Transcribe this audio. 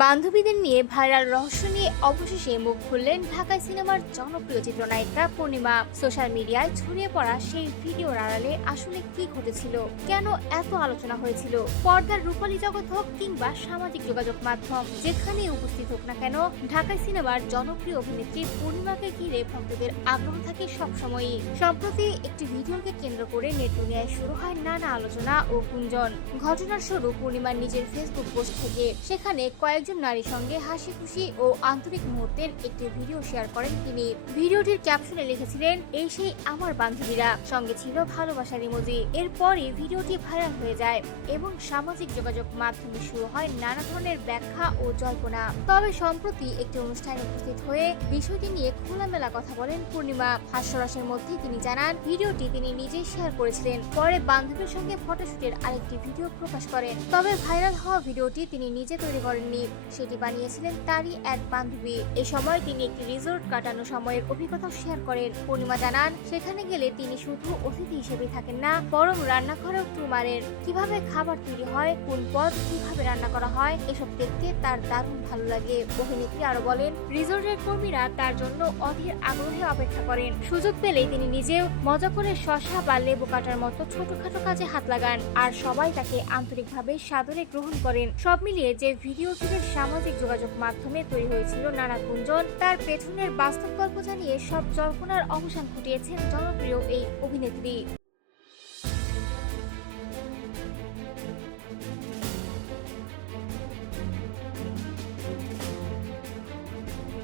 বান্ধবীদের নিয়ে ভাইরাল রহস্য নিয়ে অবশেষে মুখ খুললেন ঢাকায় সিনেমার জনপ্রিয় চিত্রনায়িকা পূর্ণিমা। সোশ্যাল মিডিয়ায় ছড়িয়ে পড়া সেই ভিডিওর আড়ালে আসলে কি ঘটেছিল, কেন এত আলোচনা হয়েছিল? পর্দার রূপালী জগৎ হোক কিংবা সামাজিক যোগাযোগ মাধ্যম, যেখানেই উপস্থিত হোক না কেন, ঢাকায় সিনেমার জনপ্রিয় অভিনেত্রী পূর্ণিমাকে ঘিরে ভক্তদের আগ্রহ থাকে সবসময়ই। সম্প্রতি একটি ভিডিওকে কেন্দ্র করে নেট দুনিয়ায় শুরু হয় নানা আলোচনা ও গুঞ্জন। ঘটনার শুরু পূর্ণিমার নিজের ফেসবুক পোস্ট থেকে। সেখানে কয়েকজন নারীর সঙ্গে হাসি খুশি ও আন্তরিক মুহূর্তের একটি ভিডিও শেয়ার করেন তিনি। ভিডিওটির ক্যাপশনে লিখেছিলেন, এই সেই আমার বান্ধবীরা, সঙ্গে ছিল ভালোবাসার ইমোজি। এরপরই ভিডিওটি ভাইরাল হয়ে যায় এবং সামাজিক যোগাযোগ মাধ্যমে শুরু হয় নানা ধরনের ব্যাখ্যা ও জল্পনা। তবে সম্প্রতি একটি অনুষ্ঠানে উপস্থিত হয়ে বিষয়টি নিয়ে খোলামেলা কথা বলেন পূর্ণিমা। হাস্যরসের মধ্যে তিনি জানান, ভিডিওটি তিনি নিজেই শেয়ার করেছিলেন, পরে বান্ধবীর সঙ্গে ফটোশুটের আরেকটি ভিডিও প্রকাশ করেন। তবে ভাইরাল হওয়া ভিডিওটি তিনি নিজে তৈরি করেননি, সেটি বানিয়েছিলেন তারই এক বান্ধবী। এই সময় তিনি একটি রিসোর্ট কাটানো সময়ের অভিজ্ঞতা শেয়ার করেন। পূর্ণিমা জানান, সেখানে গেলে তিনি শুধু অতিথি হিসেবে থাকেন না, বরং রান্নাঘরেও ট্যুর মারেন। কিভাবে খাবার তৈরি হয়, কোন পদ কিভাবে রান্না করা হয়, এসব দেখতে তার দারুণ ভালো লাগে। অভিনেত্রী আরো বলেন, রিসোর্টের কর্মীরা তার জন্য অধীর আগ্রহে অপেক্ষা করেন। সুযোগ পেলেই তিনি নিজেও মজা করে শসা বা লেবু কাটার মতো ছোটখাটো কাজে হাত লাগান, আর সবাই তাকে আন্তরিকভাবে সাদরে গ্রহণ করেন। সব মিলিয়ে যে ভিডিওটি সামাজিক যোগাযোগ মাধ্যমে তৈরি হয়েছিল নানা গুঞ্জন, তার পেছনের বাস্তব গল্প জানিয়ে সব জল্পনার অবসান ঘটিয়েছেন জনপ্রিয় এই অভিনেত্রী।